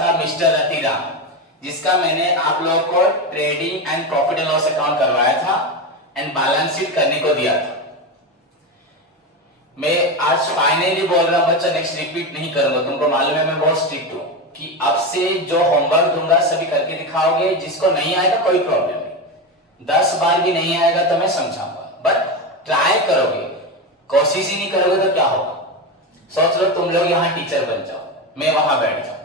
था मिस्टर रतिराम, जिसका मैंने आप लोगों को trading and profit and loss account करवाया था एंड बैलेंस शीट करने को दिया था। मैं आज फाइनली बोल रहा हूं बच्चा, नेक्स्ट रिपीट नहीं करूंगा। तुमको मालूम है मैं बहुत स्ट्रिक्ट हूं कि अब से जो होमवर्क दूंगा सभी करके दिखाओगे। जिसको नहीं आएगा कोई प्रॉब्लम नहीं, 10 बार भी नहीं आएगा तो मैं समझाऊंगा, बट ट्राई करोगे। कोशिश ही नहीं करोगे तो क्या होगा? सोच लो तुम लोग यहाँ टीचर बन जाओ, मैं वहां बैठ जाऊं।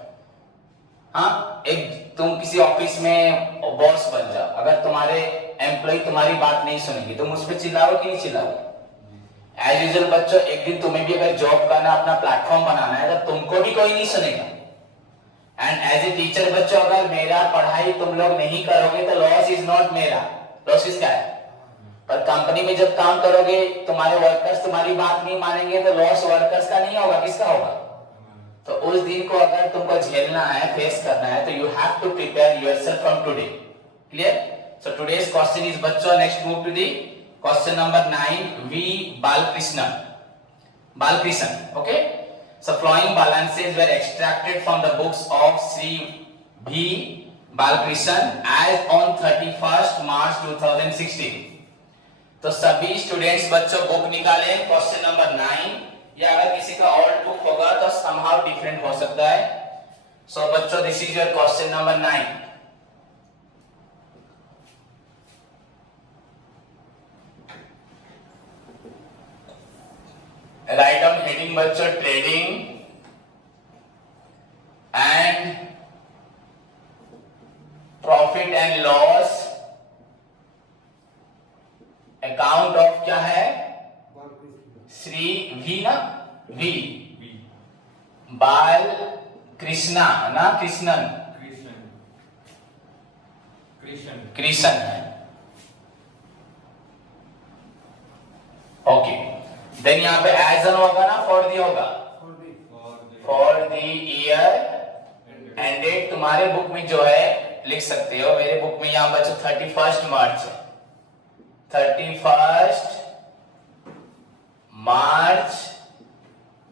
हाँ, एक तुम किसी ऑफिस में बॉस बन जाओ, अगर तुम्हारे एम्प्लॉय तुम्हारी बात नहीं सुनेंगे तुम उस पर चिल्लाओ कि नहीं चिल्लाओ? एज यूजुअल बच्चों, एक दिन तुम्हें भी अगर जॉब करना, अपना प्लेटफॉर्म बनाना है तो तुमको भी कोई नहीं सुनेगा। एंड एज ए टीचर बच्चों, अगर मेरा पढ़ाई तुम लोग नहीं करोगे तो लॉस इज नॉट मेरा, लॉस इसका है। पर कंपनी में जब काम करोगे, तुम्हारे वर्कर्स तुम्हारी बात नहीं मानेंगे तो लॉस वर्कर्स का नहीं होगा, किसका होगा? तो उस दिन को अगर तुमको झेलना है, फेस करना है, तो you have to prepare yourself from today. Clear? So today's question is बच्चों, next move to the question number 9, V Balakrishnan. Okay? So flowing balances were extracted from the books of Sri V Balakrishnan as on 31st March 2016. तो सभी students बच्चों book निकाले, question number 9, या अगर किसी का old book होगा तो somehow डिफरेंट हो सकता है। सो बच्चों this is your question number 9। Write down heading बच्चों, trading and profit and loss account of क्या है? श्री वी ना, वी बाल कृष्णा ना, कृष्णन कृष्ण है। ओके, देन यहाँ पे एज एन होगा ना, फॉर दी होगा? फॉर द ईयर एंडेड तुम्हारे बुक में जो है लिख सकते हो। मेरे बुक में यहाँ बच्चों 31st मार्च है, 31st मार्च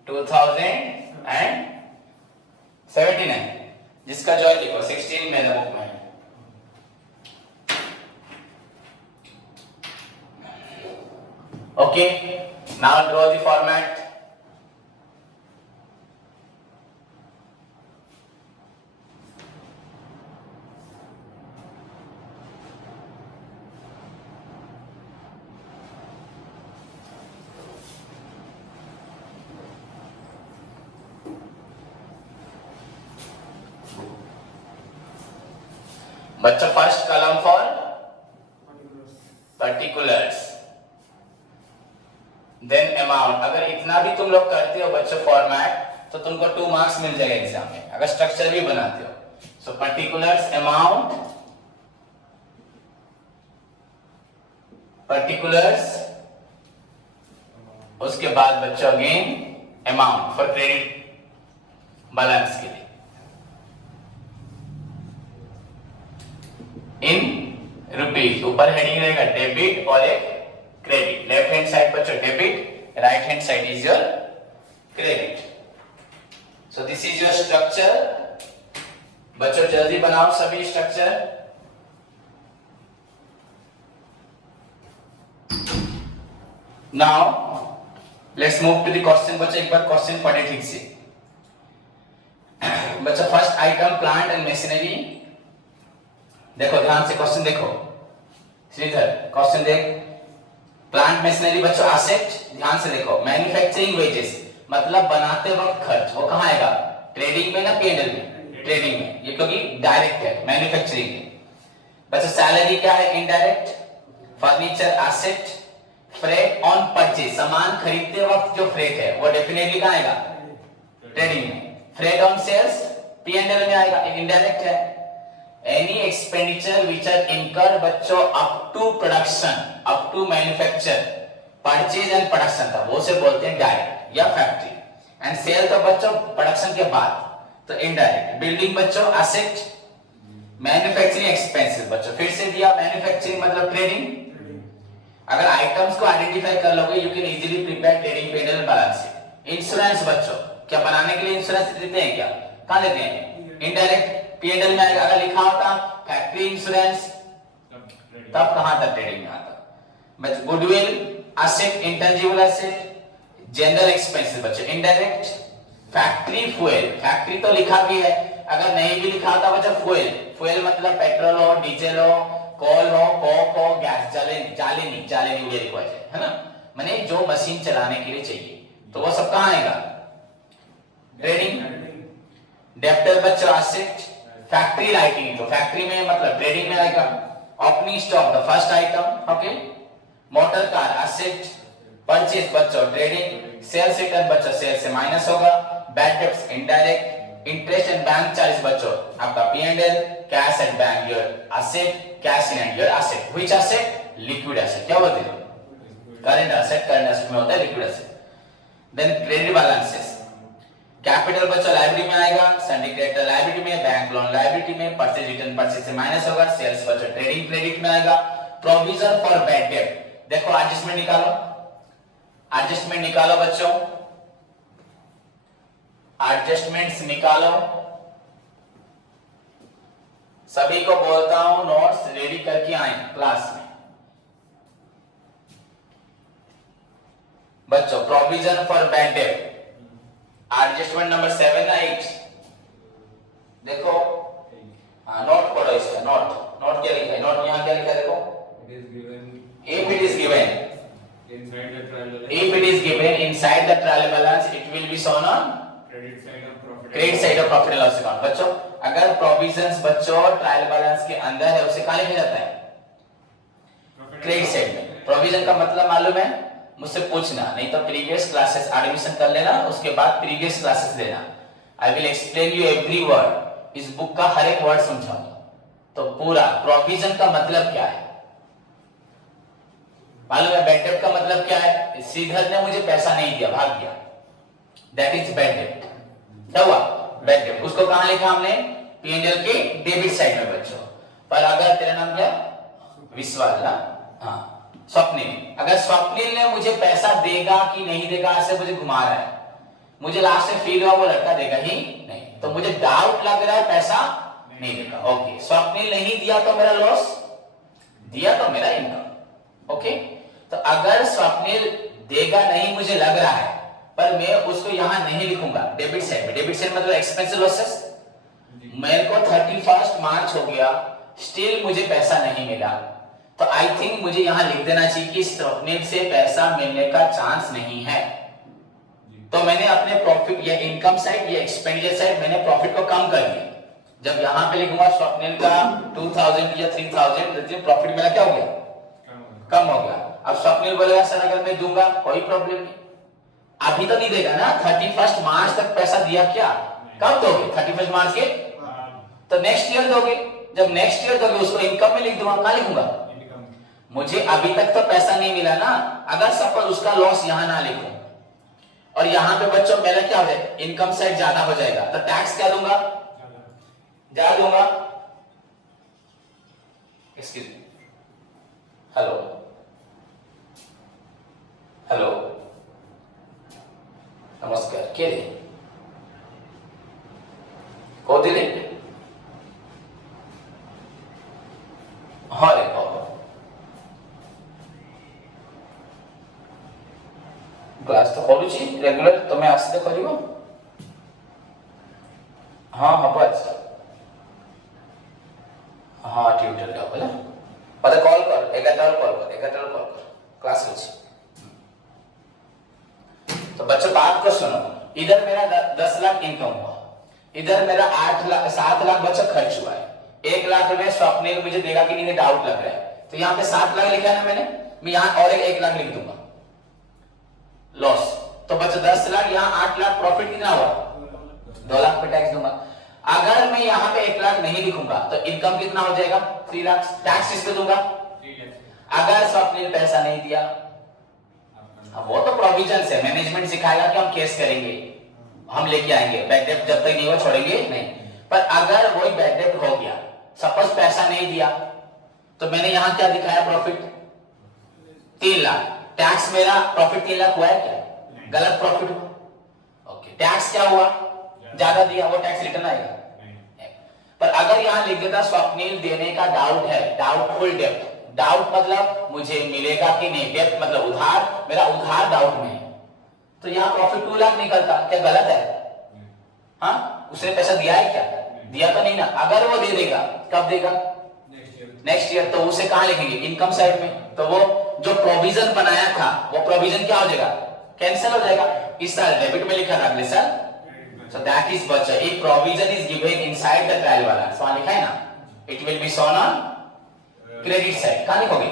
2017 है, जिसका जो है लिखो 16 मेरे बुक में। Okay, now draw the format. बच्चों first column for particulars, then amount. अगर इतना भी तुम लोग करते हो बच्चों फॉर्मेट, तो तुमको 2 मार्क्स मिल जाएगा एग्जाम में, अगर स्ट्रक्चर भी बनाते हो। सो पर्टिकुलर्स, अमाउंट, पर्टिकुलर्स, उसके बाद बच्चों again amount for credit balance के लिए इन रुपीज। ऊपर हेडिंग रहेगा डेबिट और एक क्रेडिट। लेफ्ट हैंड साइड बच्चों debit, right hand side is your credit. So this is your structure. बच्चों जल्दी बनाओ सभी structure. Now let's move to the question. बच्चों एक बार क्वेश्चन पढ़े ठीक से। बच्चों first item plant and machinery. देखो ध्यान से क्वेश्चन देखो श्रीधर, क्वेश्चन देख। प्लांट मशीनरी बच्चों एसेट, ध्यान से देखो। मैन्युफैक्चरिंग वेजेस मतलब बनाते वक्त खर्च, वो कहां आएगा? ट्रेडिंग में ना पीएनएल में? ट्रेडिंग में, ये क्योंकि डायरेक्ट है मैन्युफैक्चरिंग में। बच्चों सैलरी क्या है? Indirect. Furniture asset. Freight on purchase, सामान खरीदते वक्त जो फ्रेट है वो डेफिनेटली कहां आएगा? ट्रेडिंग में। फ्रेट ऑन सेल्स पीएनएल में आएगा, इनडायरेक्ट है। Any expenditure which are incurred बच्चों up to production, up to manufacture, purchase and production था, वो से बोलते हैं डायरेक्ट या फैक्ट्री। एंड सेल तो बच्चों प्रोडक्शन के बाद, तो इनडायरेक्ट। बिल्डिंग बच्चों एसेट। मैन्युफैक्चरिंग एक्सपेंसेस बच्चों फिर से दिया, मैन्युफैक्चरिंग मतलब ट्रेडिंग। अगर आइटम्स को आइडेंटिफाई कर लोगे you can easily prepare trading PNL balance sheet. Insurance बच्चों, क्या बनाने के लिए इंश्योरेंस देते हैं क्या? कहां देते हैं? इनडायरेक्ट पी एंड एल में आएगा। अगर लिखा होता फैक्ट्री इंश्योरेंस तब कहां तक ट्रेडिंग में आता। But goodwill asset, intangible asset, general expenses बच्चों इनडायरेक्ट। फैक्ट्री फ्यूल, फैक्ट्री तो लिखा भी है, अगर नहीं भी लिखा होता बच्चों फ्यूल, फ्यूल मतलब पेट्रोल हो, डीजल हो, कोल हो, कोक हो, गैस, जालेनी ये रिक्वायर्ड है ना, माने जो मशीन चलाने के लिए चाहिए, तो वो सब कहां आएगा ट्रेडिंग। डेप्टर बच्चों एसेट, फैक्ट्री लाइटिंग तो फैक्ट्री में मतलब ट्रेडिंग में आएगा। Opening stock the first item, okay. Motor car asset, purchase बच्चों ट्रेडिंग, सेल्स रिटर्न बच्चों सेल्स से माइनस होगा, bad debts indirect, interest and bank charge बच्चों आपका P and L, cash and bank your asset, cash in and your asset, which asset liquid asset, क्या बोलते हैं current asset, current asset में होता है liquid asset. Then credit balances, capital बच्चों liability में आएगा, सिंडिकेट लायबिलिटी में, बैंक लोन लायबिलिटी में, परचेज रिटर्न परचेज से माइनस होगा, सेल्स बच्चों ट्रेडिंग क्रेडिट में आएगा। प्रोविजन फॉर बैड डेट, देखो एडजस्टमेंट निकालो, एडजस्टमेंट निकालो बच्चों, एडजस्टमेंट्स निकालो। सभी को बोलता हूं नोट्स रेडी करके आए क्लास में बच्चों। Provision for bad date adjustment number 7 या 8 देखो, हाँ नोट पढ़ो इसका, नोट क्या लिखा है, नोट यहाँ क्या लिखा है देखो, if it is given inside the trial balance it will be shown on credit side of profit and loss account। बच्चों अगर प्रोविजंस बच्चों ट्रायल बैलेंस के अंदर है उसे कहां लिखा जाता है क्रेडिट साइड में। प्रोविजन का मतलब मालूम है मुझसे पूछना, नहीं तो प्रीवियस क्लासेस एडमिशन कर लेना, उसके बाद प्रीवियस क्लासेस लेना। I will explain you every word, इस बुक का हर एक वर्ड समझाऊंगा। तो पूरा प्रोविजन का मतलब क्या है मालूम है, बैड डेट का मतलब क्या है, श्रीधर ने मुझे पैसा नहीं दिया भाग गया, दैट इज बैड डेट। क्या हुआ बैड डेट, उसको कहां लिखा हमने पी एंड एल के डेबिट साइड में बच्चों। पर अगर तेरा नाम क्या विश्वास ना, हाँ स्वप्निल, अगर स्वप्निल ने मुझे पैसा देगा कि नहीं देगा ऐसे मुझे घुमा रहा है, मुझे लास्ट में फील हुआ वो लड़का देगा ही नहीं, तो मुझे डाउट लग रहा है पैसा नहीं देगा। ओके स्वप्निल नहीं दिया तो मेरा लॉस, दिया तो मेरा इनकम। ओके तो अगर स्वप्निल देगा नहीं मुझे लग रहा है, पर मैं उसको यहां नहीं लिखूंगा डेबिट साइड में। डेबिट साइड मतलब एक्सपेंस लॉसेस। मेरे को 31 मार्च हो गया स्टिल मुझे पैसा नहीं मिला, तो आई थिंक मुझे यहां लिख देना चाहिए कि स्वप्निल से पैसा मिलने का चांस नहीं है। तो मैंने अपने प्रॉफिट या इनकम साइड या एक्सपेंडिचर साइड मैंने प्रॉफिट को कम कर दिया। जब यहां पे लिखूंगा स्वप्निल का 2000 या 3000 प्रॉफिट मेरा क्या हो गया कम हो गया। अब स्वप्निल बोलेगा सर अगर मैं दूंगा कोई प्रॉब्लम नहीं, अभी तो नहीं देगा ना, 31 मार्च तक पैसा दिया क्या, कब दोगे 31 मार्च के, तो नेक्स्ट ईयर दोगे। जब नेक्स्ट ईयर दोगे उसको इनकम में लिख दूंगा, कहां लिखूंगा, मुझे अभी तक तो पैसा नहीं मिला ना। अगर सपोज उसका लॉस यहां ना लिखूं और यहां पे बच्चों मेरा क्या हो जाएगा इनकम साइड ज्यादा हो जाएगा, तो टैक्स क्या दूंगा ज्यादा दूंगा। एक्सक्यूज मी, हेलो हेलो नमस्कार, के कोदिले हाँ रे क्लास तो करूची रेगुलर, तुम्हें आसते करिवो हाँ हब हाँ ट्यूटर का बोला पता कॉल कर 11 कॉल कर क्लास में। तो बच्चों बात को सुनो, इधर मेरा 10 लाख इनकम हुआ, इधर मेरा 7 लाख बच्चों खर्च हुआ है, 1 लाख रुपए स्वप्निल मुझे देगा कि नहीं डाउट लग रहा है, तो यहाँ पे 7 लाख लिखा है ना मैंने, मैं यहाँ और 1 लाख लिख दूंगा लॉस। तो बच्चों 10 लाख, यहाँ 8 लाख, प्रॉफिट कितना हुआ 2 लाख पे टैक्स दूंगा। अगर मैं यहाँ पे 1 लाख नहीं लिखूंगा तो इनकम कितना हो जाएगा 3 लाख, टैक्स किस पे दूंगा। अगर स्वप्निल पैसा नहीं दिया, वो तो प्रोविजन है, मैनेजमेंट सिखाएगा कि हम केस करेंगे, हम लेके आएंगे, बैड डेट जब तक नहीं हो छोड़ेंगे नहीं। पर अगर वही बैड डेट हो गया, सपोज पैसा नहीं दिया, तो मैंने यहां क्या दिखाया प्रॉफिट 3 लाख, टैक्स मेरा प्रॉफिट 3 लाख हुआ है क्या, गलत प्रॉफिट हुआ। ओके टैक्स क्या हुआ ज्यादा दिया, वो टैक्स रिटर्न आएगा अगर यहाँ लिख देता स्वप्निल देने का डाउट है, डाउटफुल डेब्ट, डाउट मतलब मुझे मिलेगा कि नहीं, डेब्ट मतलब उधार, मेरा उधार डाउट में है, तो यहाँ प्रॉफिट 2 लाख निकलता। क्या गलत है? हाँ, उसने पैसा दिया है क्या? दिया तो नहीं ना। अगर वो दे देगा, कब देगा? Next year. तो उसे कहाँ लिखेंगे? इनकम साइड में। तो वो जो प्रोविजन बनाया था वो प्रोविजन क्या हो जाएगा? कैंसिल हो जाएगा। इस साल डेबिट में लिखा था, अगले साल so that is बचा। एक provision is given inside the trial balance, वहां लिखा है ना, it will be shown on credit side. कहां लिखोगे?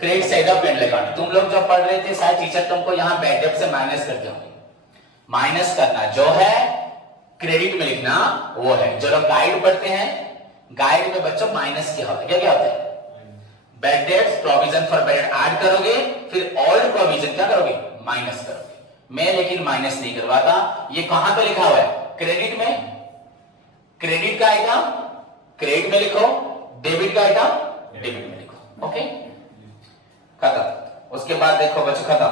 Credit side of P and L account. तुम लोग जब पढ़ रहे थे शायद टीचर तुमको यहाँ बैड डेब्ट से माइनस करते होंगे। माइनस करना जो है क्रेडिट में लिखना वो है। जो लोग गाइड पढ़ते हैं, गाइड में बच्चों माइनस क्या होता है? क्या क्या होता है? Bad debts, provision for bad add करोगे, फिर ऑल प्रोविजन क्या करोगे? माइनस करोगे। मैं लेकिन माइनस नहीं करवाता। ये कहां पे लिखा हुआ है? क्रेडिट में। क्रेडिट का आइटम क्रेडिट में लिखो, डेबिट का आइटम डेबिट में लिखो। ओके, खत्म। उसके बाद देखो बच्चों, खत्म।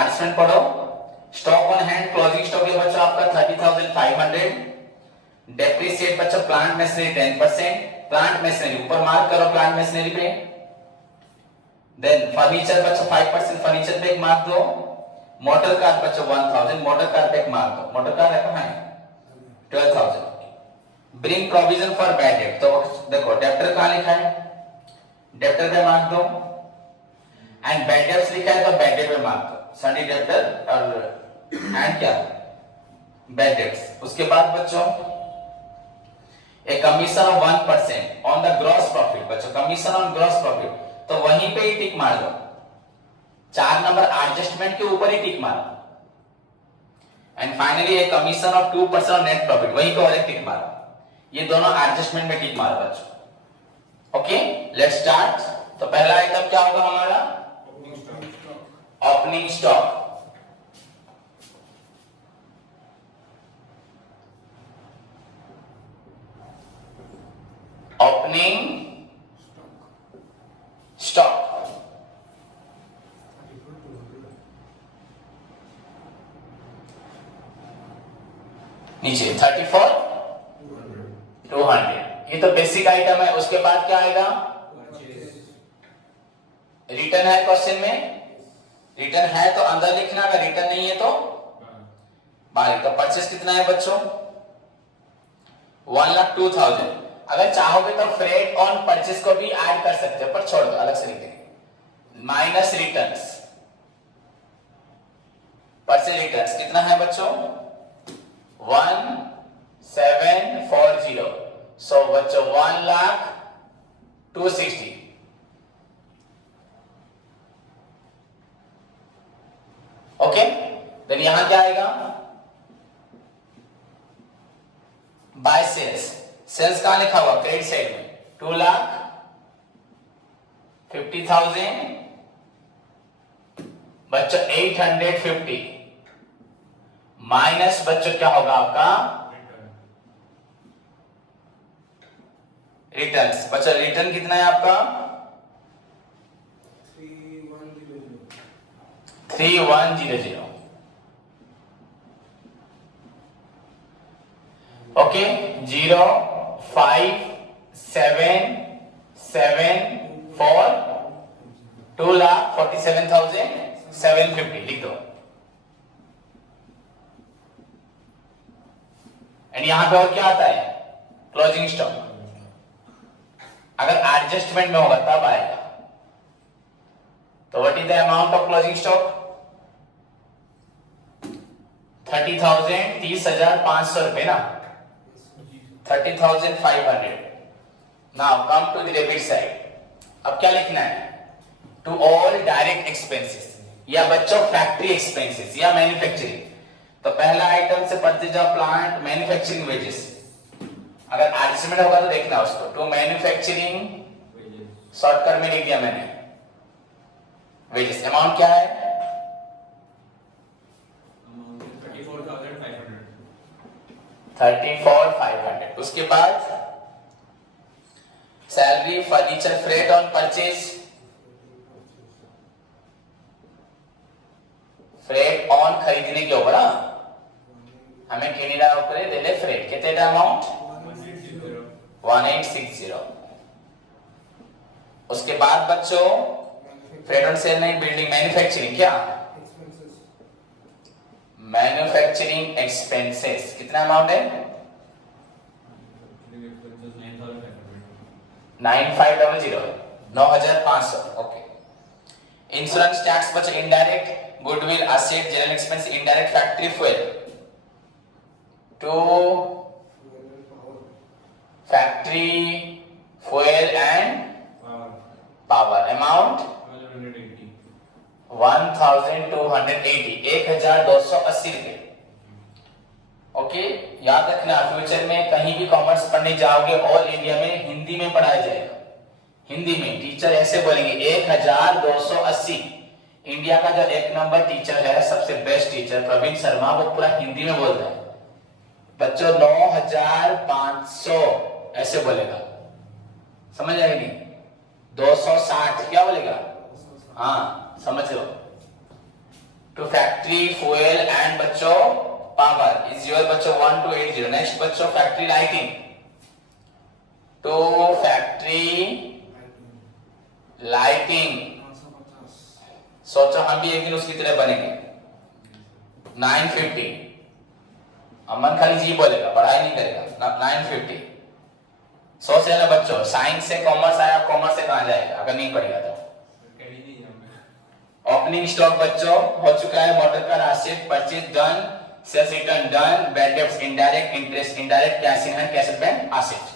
एडजस्टमेंट पढ़ो। Stock on hand closing stock है बच्चों आपका 30,500। डेप्रिसिएट बच्चों प्लांट मशीनरी 10%, प्लांट मशीनरी ऊपर मार्क करो, प्लांट मशीनरी पे। देन फर्नीचर बच्चों 5% फर्नीचर पे एक मार्क दो। मोटर कार बच्चों 1000, मोटर कार पे एक मार्क दो। मोटर कार है कहां है? 12,000। Bring provision for bad date, तो देखो डेब्टर कहां लिखा है? डेब्टर पे मार्क दो। एंड बैड डेट्स लिखा है तो बैड डेट पे मार्क दो। सनी डेब्टर और एंड क्या? Bad debts. उसके बाद बच्चों a commission of 1% on the gross profit बच्चों, कमीशन ऑन ग्रॉस प्रॉफिट, तो वहीं पे ही टिक मार दो। 4 नंबर एडजस्टमेंट के ऊपर ही टिक मारो। And finally a commission of 2% on net profit, वहीं पे और एक टिक मारो। ये दोनों एडजस्टमेंट में टिक मारो बच्चों। Okay, let's start. तो पहला आइटम क्या होगा हमारा? Opening stock. ओपनिंग स्टॉक नीचे 34,200, ये तो बेसिक आइटम है। उसके बाद क्या आएगा? रिटर्न है क्वेश्चन में, रिटर्न है तो अंदर लिखना, अगर रिटर्न नहीं है तो बाहर। तो परचेस कितना है बच्चों? 1,02,000। अगर चाहोगे तो फ्रेट ऑन परचेस को भी ऐड कर सकते हो, पर छोड़ दो, अलग से लिखेंगे। माइनस रिटर्न्स, परचेस रिटर्न्स कितना है बच्चों? 1,740। सो बच्चों 1,02,60। ओके, देन यहां क्या आएगा? Bye sales. सेल्स कहां लिखा हुआ? क्रेडिट साइड में 2,50,000 बच्चों 850 माइनस बच्चों क्या होगा आपका? रिटर्न्स। बच्चों रिटर्न कितना है आपका? 3,100। ओके, 0,5,7,7,4 2,47,750 लिख दो। एंड यहां पे और क्या आता है? Closing stock. अगर एडजस्टमेंट में होगा तब आएगा। तो what is the amount of closing stock? 30,000, 30,500 रुपए ना, 30,500। Now come to the debit side. अब क्या लिखना है? टू ऑल डायरेक्ट एक्सपेंसेस या बच्चों फैक्ट्री एक्सपेंसेस या मैन्युफैक्चरिंग। तो पहला आइटम से purchase of plant, manufacturing wages. अगर एडजस्टमेंट होगा तो देखना उसको। टू मैन्युफैक्चरिंग शॉर्टकट में लिख दिया मैंने वेजेस। अमाउंट क्या है? 34,500। उसके बाद salary, furniture, freight on purchase, freight on खरीदने के ऊपर हमें कितना ऊपर दे फ्रेट कितने अमाउंट 1860। उसके बाद बच्चों ट्रेड एंड सेल नहीं, बिल्डिंग, मैन्युफैक्चरिंग, क्या मैन्युफैक्चरिंग एक्सपेंसेस कितना अमाउंट है 9500, 9500। ओके। इंश्योरेंस टैक्स बच्चों indirect, goodwill, asset, general expense, indirect factory fuel to factory fuel and power amount 1280, 1280 रुपए। ओके, याद रखना फ्यूचर में कहीं भी कॉमर्स पढ़ने जाओगे ऑल इंडिया में हिंदी में पढ़ाया जाएगा। हिंदी में टीचर ऐसे बोलेंगे 1280। इंडिया का जो एक नंबर टीचर है, सबसे बेस्ट टीचर प्रवीण शर्मा, वो पूरा हिंदी में बोलता है। बच्चों 9500 ऐसे बोलेगा, समझ आएगी नहीं? 260 क्या बोलेगा? हाँ समझ लो। टू फैक्ट्री फ्यूल एंड बच्चों पावर इज योर बच्चों 1280। नेक्स्ट बच्चों factory lighting, to factory lighting, सोचो हम भी एक दिन उसकी तरह बनेंगे। 950। अमन खाली जी बोलेगा, पढ़ाई नहीं करेगा। 950। सोच लेना बच्चों, साइंस से कॉमर्स आया, कॉमर्स से कहां जाएगा अगर नहीं पढ़ेगा तो? ओपनिंग स्टॉक बच्चों हो चुका है, motor car asset purchase done, sales return done, bad debts indirect, interest indirect, cash in hand, cash at bank, asset.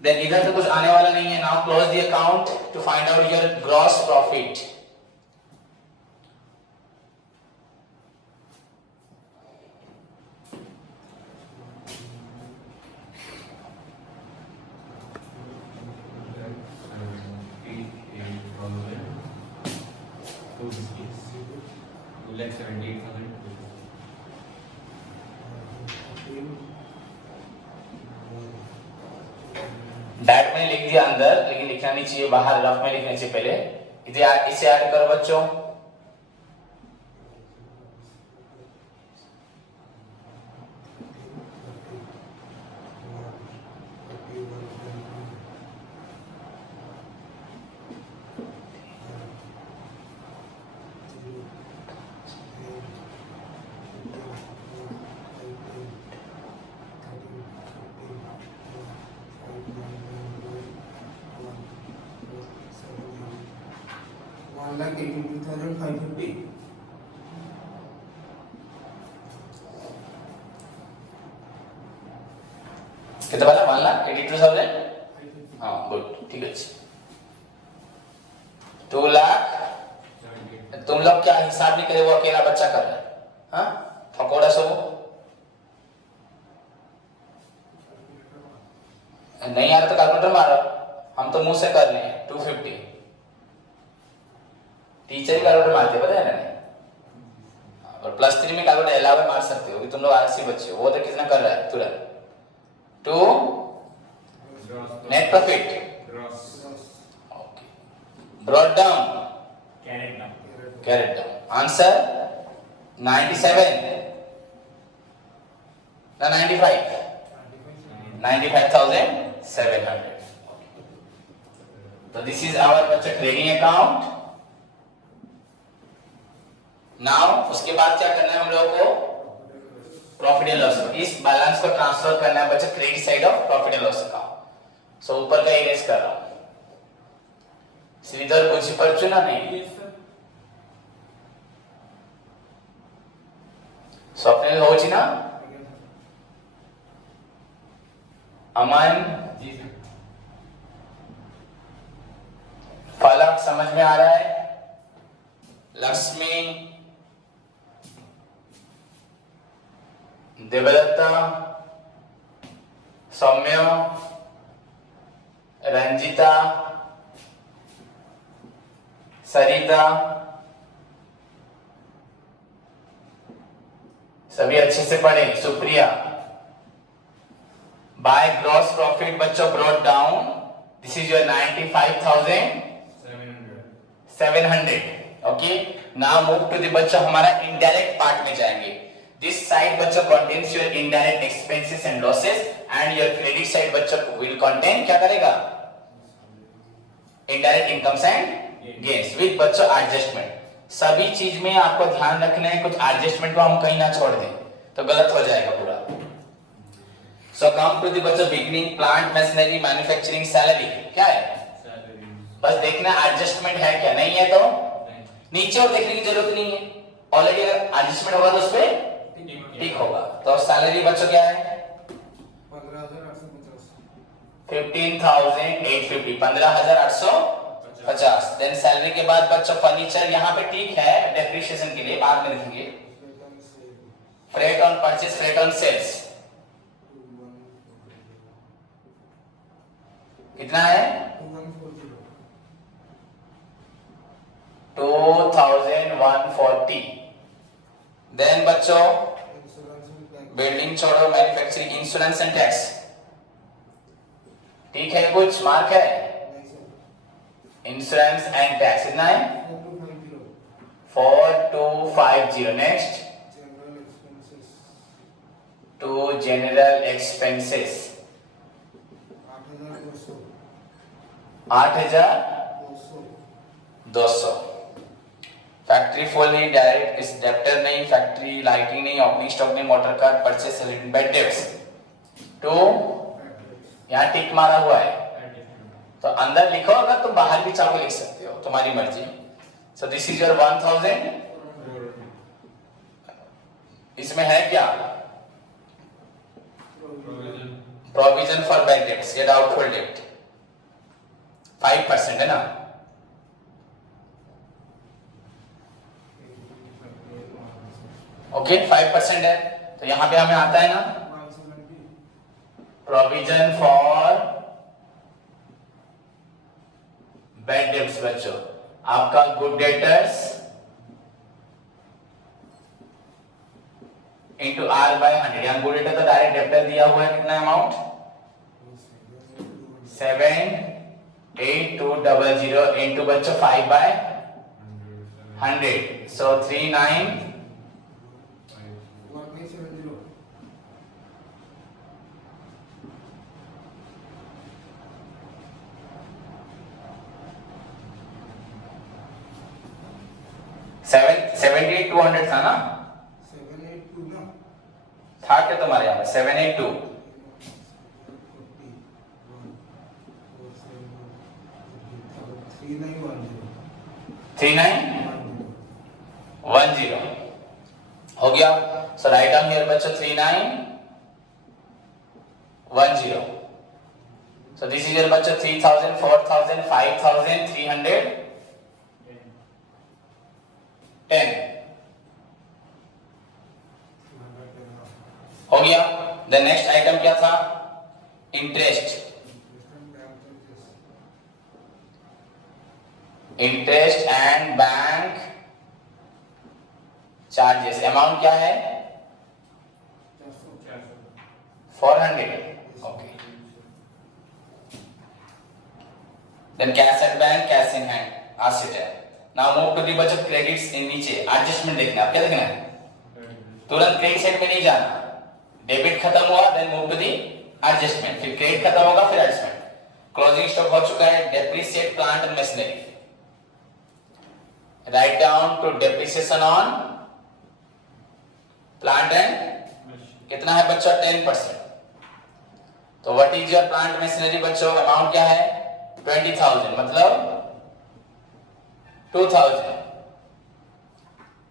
Then इधर तो कुछ आने वाला नहीं है। Now close the account to find out your gross profit. Direct मैंने लिख दिया अंदर, लेकिन लिखना नहीं चाहिए, बाहर रफ में लिखने से पहले इसे ऐड करो बच्चों। कितना वाला 1,82,000? हाँ गुड, ठीक है। 2 लाख। तुम लोग क्या हिसाब नहीं करे, वो अकेला बच्चा कर रहा है। हाँ पकौड़ा सब नहीं आ रहा तो कैलकुलेटर मारो, हम तो मुंह से कर रहे हैं। 250 टीचर ही कैलकुलेटर मारते पता है ना, और +3 में कैलकुलेटर अलावा मार सकते हो, तुम लोग आलसी बच्चे हो। वो तो कितना कर रहा है तुरंत। To net profit, brought down, carried down. Answer 97 ना 95, 95,700। तो दिस इज आवर बच्चा ट्रेडिंग अकाउंट। नाउ उसके बाद क्या करना है हम लोगों को? Profit and loss. इस बैलेंस को ट्रांसफर करना है बच्चा credit side of profit and loss account. So ऊपर का इरेज कर रहा हूं, श्रीधर कुछ पर चुना नहीं। स्वप्निल हो जी ना, अमन फलक समझ में आ रहा है? लक्ष्मी, देवदत्ता, सौम्य, रंजिता, सरिता, सभी अच्छे से पढ़े। सुप्रिया, बाय ग्रॉस प्रॉफिट बच्चों brought down, this is your 95,700। Okay, now move to the बच्चों हमारा इनडायरेक्ट पार्ट में जाएंगे। This side बच्चों contains your indirect expenses and losses and your credit side बच्चों विल कंटेन क्या करेगा, indirect incomes and gains with बच्चों adjustment. सभी चीज में आपको ध्यान रखना है, कुछ एडजस्टमेंट को हम कहीं ना छोड़ दें तो गलत हो जाएगा पूरा। सो कम टू द बच्चों beginning, plant machinery manufacturing salary क्या है, बस देखना एडजस्टमेंट है क्या, नहीं है तो नीचे और देखने की जरूरत नहीं है, ऑलरेडी अगर एडजस्टमेंट होगा तो उस पर टिक होगा। तो सैलरी बच्चों क्या है 15,850, 15,850। देन सैलरी के बाद बच्चों फर्नीचर, यहाँ पे ठीक है डेप्रिसिएशन के लिए बाद में लिखेंगे। Freight on purchase, freight on sales कितना है 2,140। देन बच्चों बिल्डिंग छोड़ो, मैन्युफैक्चरिंग, इंश्योरेंस एंड टैक्स ठीक है, कुछ मार्क है, इंश्योरेंस एंड टैक्स कितना है 4250। Next to general expenses 8,200। Factory fuel नहीं, डायरेक्ट इस डेप्टर नहीं, फैक्ट्री लाइटिंग नहीं, ओपनिंग स्टॉक नहीं, motor car purchase, bad debts to यहाँ टिक मारा हुआ है तो अंदर लिखो, अगर तुम बाहर भी चाहो लिख सकते हो, तुम्हारी मर्जी। सो दिस इज योर 1000। इसमें है क्या प्रोविजन फॉर बैड डेब्ट्स, ये डाउटफुल डेब्ट 5% है ना, ओके 5% है तो यहां पे हमें आता है ना प्रोविजन फॉर बैड डेब्ट्स बच्चों, आपका good debtors into R by 100। यहाँ गुड डेटर तो डायरेक्ट डेप्टर दिया हुआ है, कितना अमाउंट 78200 इंटू बच्चों 5 बाय 100, सो 39 78200 था ना, 782 ना था क्या तुम्हारे यहाँ 782 3910 हो गया। सो राइट डाउन हियर बच्चों 3910। सो दिस इज योर बच्चों 3000, 4000, 5000, 310 हो गया। द नेक्स्ट आइटम क्या था, interest, interest and bank charges, amount क्या है 400, okay. Then cash at bank, cash in hand, asset है। नाउ मूव टू द बच्चों क्रेडिट्स इन नीचे, एडजस्टमेंट देखना, आप क्या देखना है, तुरंत क्रेडिट साइड पे नहीं जाना, डेबिट खत्म हुआ then move to the adjustment, फिर क्रेडिट खत्म होगा फिर एडजस्टमेंट। क्लोजिंग स्टॉक हो चुका है, depreciate plant and machinery, write down to depreciation on plant and कितना है बच्चों 10%। तो what is your plant machinery बच्चों, अमाउंट क्या है 20,000 मतलब 2000।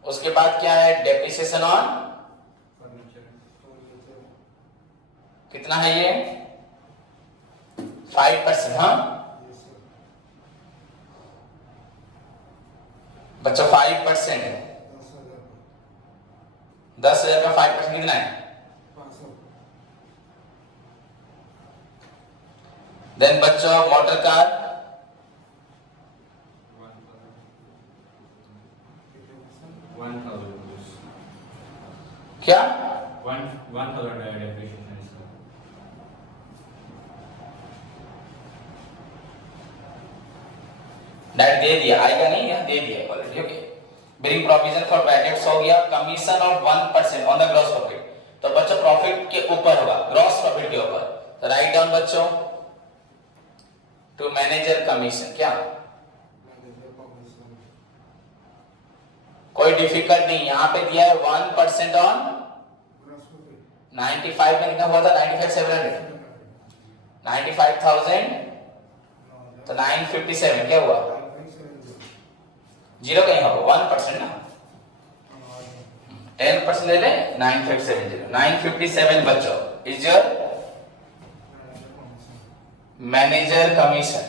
उसके बाद क्या है डेप्रिसिएशन ऑन कितना है ये 5%, हाँ बच्चों 5% 10,000 का 5% कितना है, देन बच्चों मोटर कार 1,000 क्या 1,000 डेप्रिसिएशन इसका, डेट दे दिया, आएगा नहीं यहाँ दे दिया already, okay. Billing provision for bad debts हो गया, commission of 1% on the gross profit, तो बच्चों प्रॉफिट के ऊपर होगा, ग्रॉस प्रॉफिट के ऊपर, तो राइट डाउन बच्चों टू मैनेजर कमीशन। क्या मैनेजर कमीशन कोई डिफिकल्ट नहीं, यहाँ पे दिया है 1% ऑन ग्रॉस प्रॉफिट 95 में कितना हुआ था 95,700 95,000 तो 957 क्या हुआ 0 कहीं होगा 1% ना 10% ले ले 9570 957 बच्चों इज योर मैनेजर कमीशन।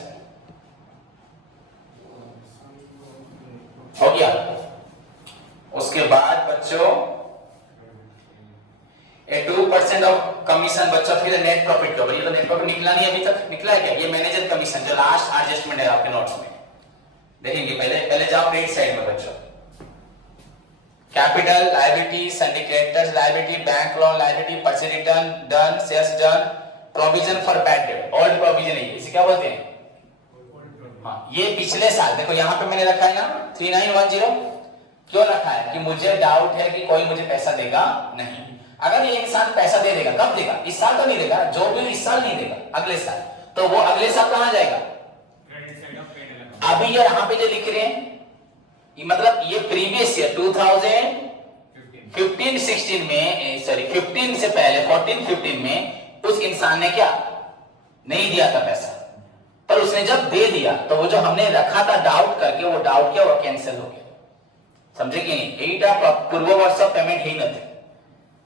हो गया। उसके बाद बच्चों ए 2% ऑफ कमीशन बच्चों फिर नेट प्रॉफिट के ऊपर। ये तो नेट प्रॉफिट निकला नहीं, अभी तक निकला है क्या? ये मैनेजर कमीशन जो लास्ट एडजस्टमेंट है आपके नोट्स में देखेंगे। पहले जाओ क्रेडिट साइड में बच्चों। Capital liability, syndicators liability, bank loan liability, purchase return done, sales done, provision for bad debt, old provision है, इसे क्या बोलते हैं? हाँ, ये पिछले साल देखो यहाँ पे मैंने रखा है ना 3910। क्यों रखा है? कि मुझे डाउट है कि कोई मुझे पैसा देगा नहीं। अगर ये इंसान पैसा दे देगा, कब देगा? इस साल तो नहीं देगा, जो भी इस साल नहीं देगा अगले साल, तो वो अगले साल कहां जाएगा? अभी ये यहाँ पे जो लिख रहे हैं ये मतलब ये प्रीवियस ईयर 2015-16 में, सॉरी 15 से पहले 14-15 में उस इंसान ने क्या नहीं दिया था पैसा, पर उसने जब दे दिया तो वो जो हमने रखा था डाउट करके, वो डाउट क्या हुआ? कैंसिल हो गया। समझे कि नहीं? एटा पूर्व वर्ष पेमेंट ही न थे,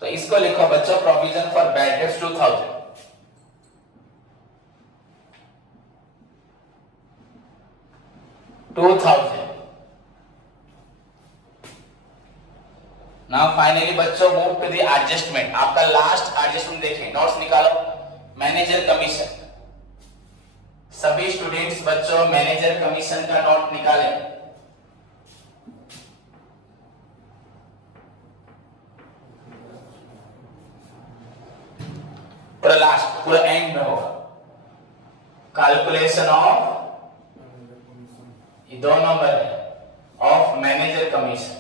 तो इसको लिखो बच्चों provision for bad debts 2000। Now finally बच्चों मूव टू द एडजस्टमेंट। आपका लास्ट एडजस्टमेंट देखिए, नोट्स निकालो। मैनेजर कमीशन, सभी स्टूडेंट्स बच्चों मैनेजर कमीशन का नोट निकालें। पूरा लास्ट, पूरा एंड में होगा। कैलकुलेशन ऑफ, ये 2 नंबर है, of manager commission.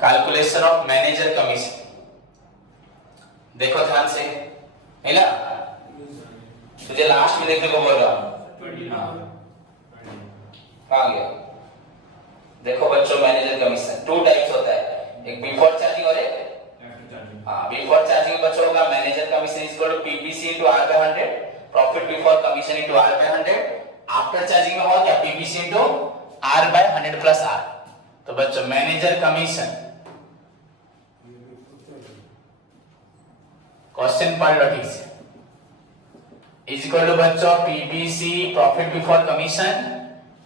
Calculation of manager commission, देखो ध्यान से, है ना? तुझे लास्ट में देखने को बोल रहा हूं। आ गया। देखो बच्चों मैनेजर कमीशन 2 टाइप्स होता है, एक बिफोर चार्जिंग और एक बिफोर चार्जिंग बच्चों होगा manager commission is equal to PBC into R by 100, profit before commission into R by 100। After charging में होगा क्या? PBC into R by 100 plus R. तो बच्चों मैनेजर कमीशन, क्वेश्चन पढ़ लो ठीक से, इज इक्वल टू बच्चों PBC profit before commission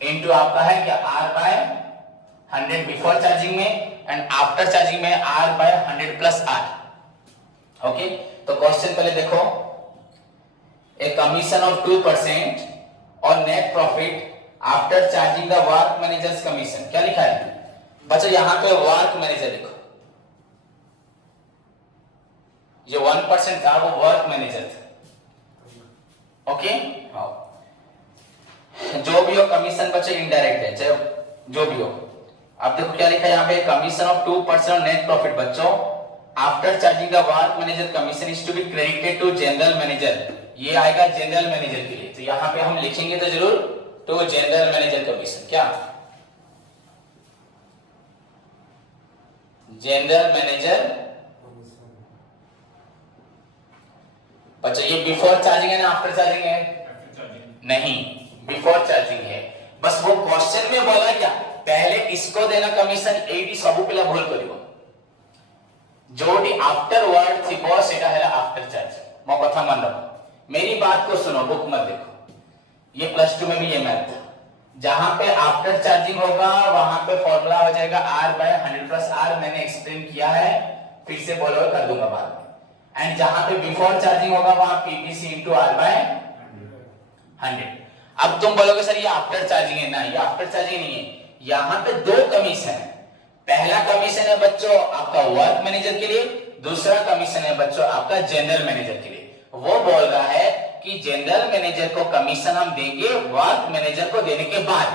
into आपका है क्या आर बाय 100 बिफोर चार्जिंग में एंड आफ्टर चार्जिंग में R by 100 plus R. Okay, तो क्वेश्चन पहले देखो, ए कमीशन ऑफ 2% और net profit after charging the work managers commission. क्या लिखा है बच्चों? यहां पे वर्क मैनेजर लिखो, ये 1% था वो वर्क मैनेजर था। ओके, जो भी हो कमीशन बच्चे इनडायरेक्ट है, चाहे जो भी हो। अब देखो क्या लिखा है यहाँ पे, कमीशन ऑफ 2% नेट प्रॉफिट बच्चों after charging the work manager commission is to be credited to general manager. ये आएगा जनरल मैनेजर के लिए, तो यहाँ पे हम लिखेंगे तो जरूर टू जनरल मैनेजर कमीशन। क्या? जनरल मैनेजर बच्चों, ये बिफोर चार्जिंग है ना आफ्टर चार्जिंग है? नहीं, बिफोर चार्जिंग है। बस वो क्वेश्चन में बोला क्या, पहले इसको देना कमीशन, एडी सब पिला भूल करियो, जोडी आफ्टर वर्ड थिबो सेटा है आफ्टर चार्जिंग। मो कथा मान रखो, मेरी बात को सुनो, बुक मत देखो। ये +2 में भी ये मैथ था, जहां पे आफ्टर चार्जिंग होगा वहां पे फॉर्मूला हो जाएगा r बाय 100 प्लस r। मैंने एक्सप्लेन किया है, फिर से फॉलो कर दूंगा बाद में। एंड जहां पे बिफोर चार्जिंग होगा वहां पीबीसी इनटू r बाय 100। अब तुम बोलोगे सर ये आफ्टर चार्जिंग है ना, ये आफ्टर चार्जिंग नहीं है। यहां पे 2 कमीशन है, पहला कमीशन है बच्चों आपका वर्क मैनेजर के लिए, दूसरा कमीशन है बच्चों आपका जनरल मैनेजर के लिए। वो बोल रहा है कि जनरल मैनेजर को कमीशन हम देंगे वर्क मैनेजर को देने के बाद।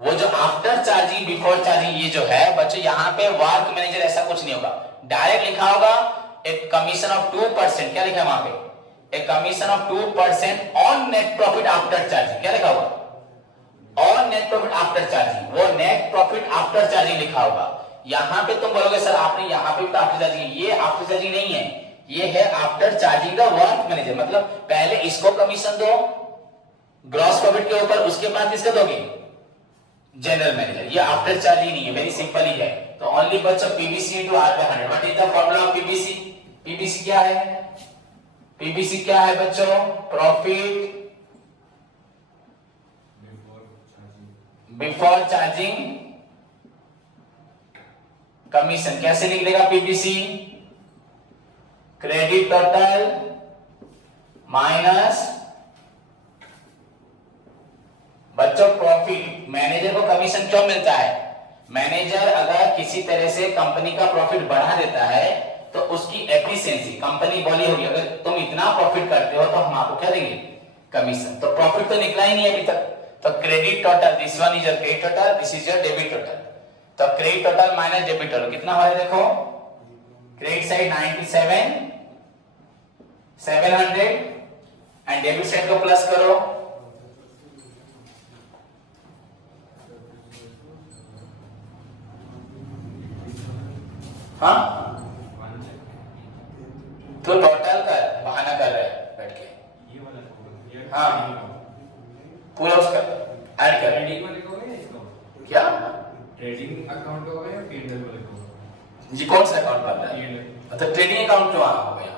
वो जो आफ्टर चार्जिंग बिफोर चार्जिंग ये जो है बच्चों, यहाँ पे वर्क मैनेजर ऐसा कुछ नहीं होगा, डायरेक्ट लिखा होगा एक कमीशन ऑफ 2%, क्या लिखा है वहां पे, एक commission of 2% on net profit after charging, क्या लिखा होगा, on net profit after charging, वो नेट प्रॉफिट आफ्टर चार्जिंग लिखा होगा। यहाँ पे तुम बोलोगे सर आपने यहाँ पे भी तो आफ्टर चार्जिंग, ये आफ्टर चार्जिंग नहीं है, ये है आफ्टर चार्जिंग का वर्क मैनेजर, मतलब पहले इसको कमीशन दो ग्रॉस प्रॉफिट के ऊपर, उसके बाद किसका दोगे, जनरल मैनेजर, ये आफ्टर चार्जिंग नहीं है, वेरी सिंपल ही है। तो ओनली बच्चों PBC into R by 100, what is the formula of PBC, PBC क्या है, पीबीसी क्या है बच्चों, प्रॉफिट बिफोर चार्जिंग कमीशन, कैसे निकलेगा पीबीसी, क्रेडिट टोटल माइनस बच्चों प्रॉफिट। मैनेजर को कमीशन क्यों मिलता है, मैनेजर अगर किसी तरह से कंपनी का प्रॉफिट बढ़ा देता है तो उसकी एफिशिएंसी, कंपनी बोली होगी अगर तुम इतना प्रॉफिट करते हो तो हम आपको क्या देंगे, कमीशन, तो प्रॉफिट तो निकला ही नहीं अभी तक, तो credit total, this one is your credit total, this is your debit total, तो credit total minus debit total कितना हो रहा है, देखो credit side 97 700 and debit side को प्लस करो, हाँ तो टोटल कर, बहाना कर रहे हैं बैठ के, ये वाला हाँ पूरा उसका ऐड कर, ट्रेडिंग वाले को है इसको, क्या ट्रेडिंग अकाउंट को है या पीएनएल वाले को, जी कौन सा अकाउंट बन रहा है, मतलब ट्रेडिंग अकाउंट क्यों आ गया,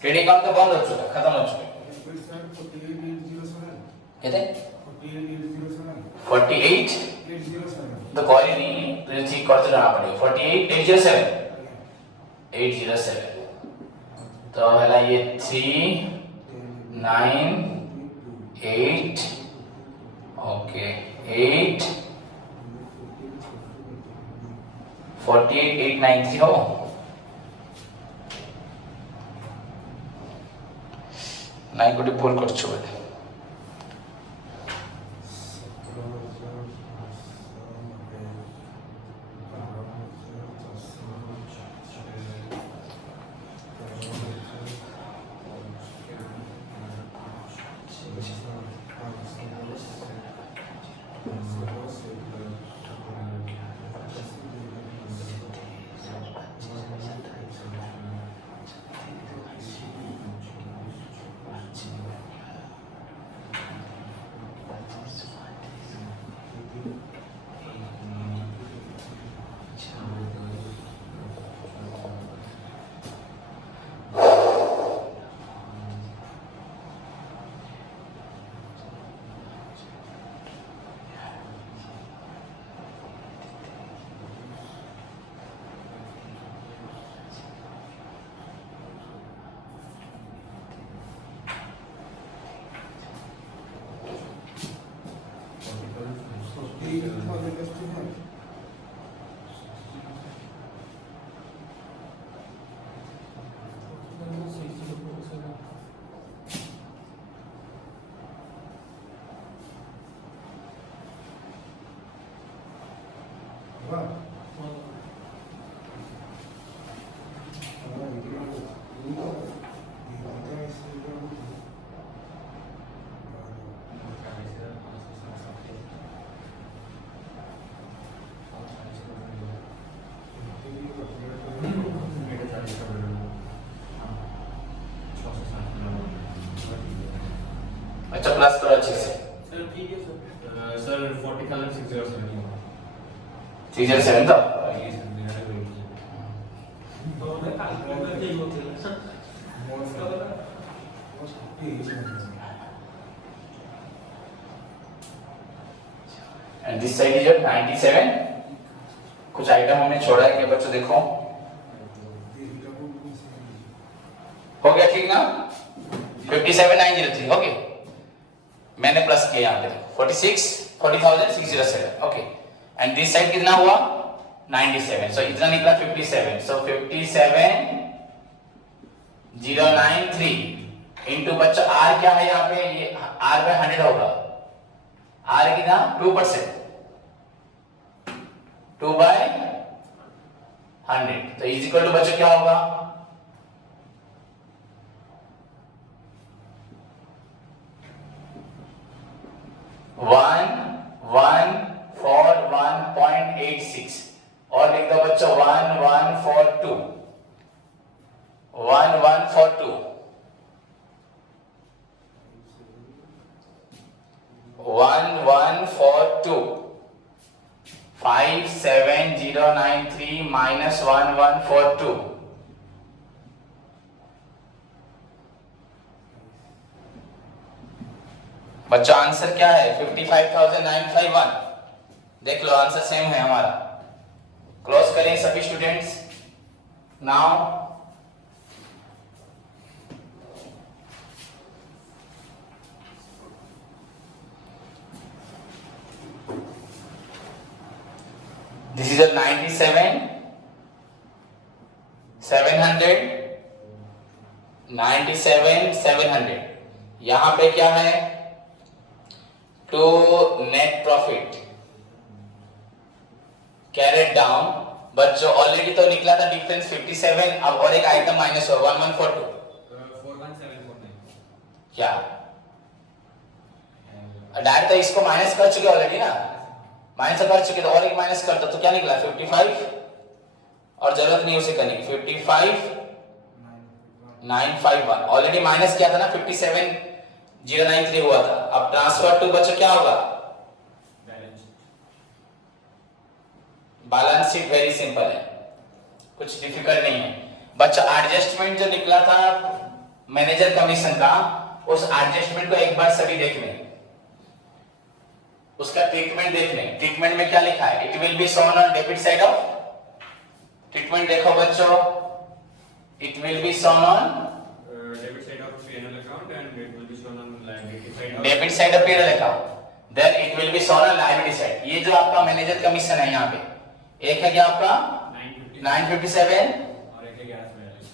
ट्रेडिंग अकाउंट तो बंद हो चुका, खत्म हो चुका, कहते 48 तो कोई नहीं, तो ठीक करते रहना पड़ेगा, 48 807 तो है ये 3 9 8 ओके 8 48 893 हो, ନାଇଁ ଗୋଟେ ଭୁଲ କରିଛୁ ବୋଧେ, अच्छा प्लस करो अच्छे से, सर ठीक है सर 40,607 607 तो ये सर मेरा वेट एंड दिस साइड इज 97, कुछ आइटम हमने छोड़ा है क्या बच्चों, देखो हो गया ठीक ना, 57903 ओके, मैंने प्लस किया यहाँ पे 40,607 ओके, एंड दिस साइड कितना हुआ 97, सो इतना निकला 57, सो 57093 इनटू बच्चों आर क्या है यहाँ पे, ये आर बाय 100 होगा, आर कितना 2%, 2/100, तो इज इक्वल टू बच्चों क्या होगा? 1,141.86 और लिख दो बच्चों 1142 1142 1142 57093 minus 1142 बच्चों आंसर क्या है? 55,951। देख लो आंसर सेम है हमारा। क्लोज करें सभी स्टूडेंट्स नाउ। This is 97 700 97 700। यहां पे क्या है? To net profit carried down. बच्चों ऑलरेडी तो निकला था डिफरेंस 57, अब और एक आइटम माइनस हो 1142 41749 क्या डायरेक्ट तो इसको माइनस कर चुके ऑलरेडी ना, माइनस कर चुके तो और एक माइनस कर दो तो क्या निकला 55 और जरूरत नहीं उसे करने की 55,951 ऑलरेडी माइनस किया था ना 57,093 हुआ था। अब ट्रांसफर टू बच्चों क्या होगा? बैलेंस शीट वेरी सिंपल है, कुछ डिफिकल्ट नहीं है बच्चा। एडजस्टमेंट जो निकला था मैनेजर कमीशन का, उस एडजस्टमेंट को एक बार सभी देख लें, उसका ट्रीटमेंट देख लें। ट्रीटमेंट में क्या लिखा है? It will be shown on debit side of treatment. देखो बच्चों, it will be shown on debit side of P&L account and it will be shown on liability side of debit side of P&L account, then it will be shown on liability side. ये जो आपका manager commission है यहाँ पे एक है क्या आपका 957 और एक है गैस बैलेंस।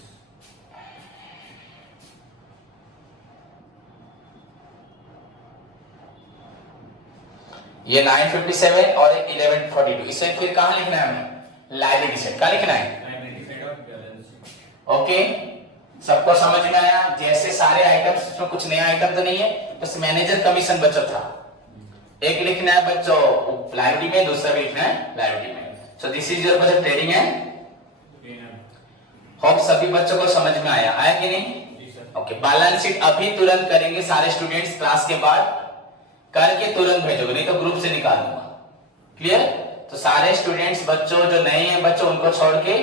ये 957 और एक 1142। इसे फिर कहां लिखना है हमें? Liability side. कहां लिखना है? Liability side of balance. Okay, सबको समझ में आया? जैसे सारे आइटम्स, इसमें कुछ नया आइटम तो नहीं है, बस मैनेजर कमीशन बचा था। एक लिखना है बच्चों लायबिलिटी में, दूसरा भी लिखना है लायबिलिटी में। सो this is your budget trading and hope सभी बच्चों को समझ में आया कि नहीं? ओके, बैलेंस शीट अभी तुरंत करेंगे सारे स्टूडेंट्स क्लास के बाद, करके तुरंत भेजोगे, नहीं तो ग्रुप से निकाल दूंगा। क्लियर? तो सारे स्टूडेंट्स बच्चों जो नए हैं बच्चों उनको छोड़ के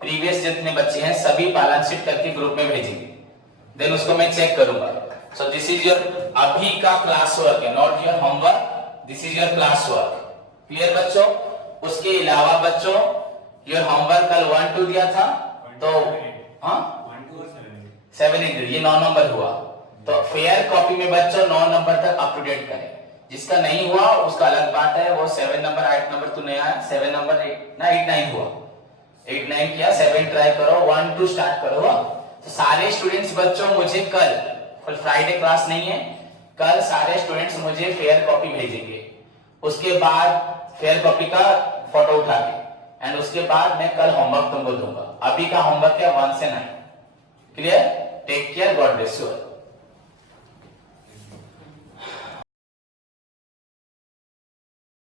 प्रीवियस जितने बच्चे हैं सभी बैलेंस शीट करके ग्रुप में भेजेंगे, देन उसको मैं चेक करूंगा। सो दिस इज योर अभी का क्लास वर्क है, not your homework, this is your class work. Clear बच्चों? उसके अलावा बच्चों योर होमवर्क कल 1 2 दिया था, तो हाँ 1 2 और 7 8 ये 9 नंबर हुआ, तो फेयर कॉपी में बच्चों 9 नंबर तक अप टू डेट करें। जिसका नहीं हुआ उसका अलग बात है, वो 7 नंबर 8 नंबर तो नहीं आया, 7 नंबर 8 9 हुआ, 8 9 किया, 7 ट्राई करो, 1 2 स्टार्ट करो। तो सारे स्टूडेंट्स बच्चों मुझे कल फ्राइडे क्लास नहीं है, कल सारे स्टूडेंट्स मुझे फेयर कॉपी भेजेंगे, उसके बाद फेयर कॉपी का फोटो उठा के, एंड उसके बाद मैं कल होमवर्क तुमको दूंगा। अभी का होमवर्क है 1 से 9। Clear? Take care, God bless you.